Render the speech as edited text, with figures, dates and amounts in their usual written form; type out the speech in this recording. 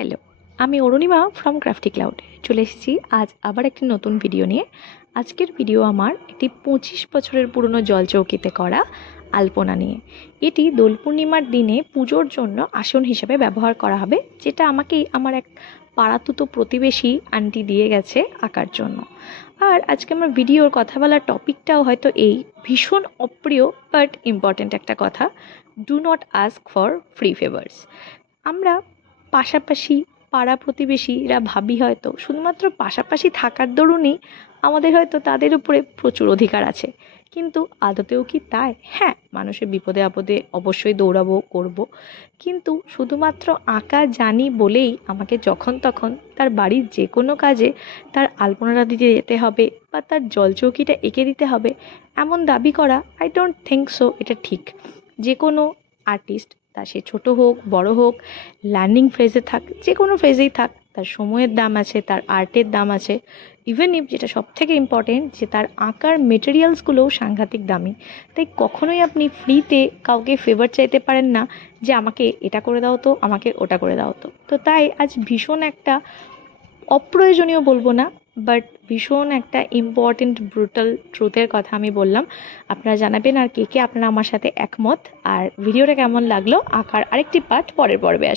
Hello, আমি Arunima from crafty cloud চলে এসেছি আজ আবার একটি নতুন ভিডিও নিয়ে। আজকের ভিডিও আমার একটি 25 বছরের পুরনো জলচৌকিতে করা আলপনা নিয়ে। এটি দোল পূর্ণিমার দিনে পুজোর জন্য আসন হিসেবে ব্যবহার করা হবে, যেটা আমাকেই আমার এক পাড়াতুতো প্রতিবেশী আন্টি দিয়ে গেছে আঁকার জন্য। আর আজকে আমার ভিডিওর কথা বলার টপিকটাও হয়তো এই ভীষণ অপ্রিয় বাট ইম্পর্ট্যান্ট একটা কথা, do not ask for free favours. আমরা পাশাপাশি পাড়া প্রতিবেশীরা ভাবি হয়তো শুধুমাত্র পাশাপাশি থাকার দরুনই আমাদের হয়তো তাদের উপরে প্রচুর অধিকার আছে, কিন্তু আদতেও কি তাই? হ্যাঁ, মানুষের বিপদে আপদে অবশ্যই দৌড়াবো, করব, কিন্তু শুধুমাত্র আঁকা জানি বলেই আমাকে যখন তখন তার বাড়ির যে কোনো কাজে তার আলপনাটা দিতে যেতে হবে বা তার জলচৌকিটা এঁকে দিতে হবে, এমন দাবি করা আই ডোন্ট থিঙ্ক সো এটা ঠিক। যে কোনো আর্টিস্ট, তা সে ছোটো হোক বড় হোক, লার্নিং ফেজে থাক, যে কোনো ফেজেই থাক, তার সময়ের দাম আছে, তার আর্টের দাম আছে। ইভেন ইফ, যেটা সব থেকে ইম্পর্টেন্ট, যে তার আঁকার মেটেরিয়ালসগুলোও সাংঘাতিক দামি। তাই কখনোই আপনি ফ্রিতে কাউকে ফেভার চাইতে পারেন না যে আমাকে এটা করে দাও তো, আমাকে ওটা করে দাও তো। তো তাই আজ ভীষণ একটা অপ্রয়োজনীয় বলবো না, বাট ভীষণ একটা ইম্পর্টেন্ট ব্রুটাল ট্রুথের কথা আমি বললাম। আপনারা জানাবেন আর কে কে আপনারা আমার সাথে একমত, আর ভিডিওটা কেমন লাগলো আঁকার আরেকটি পার্ট পরের পর্বে আসবে।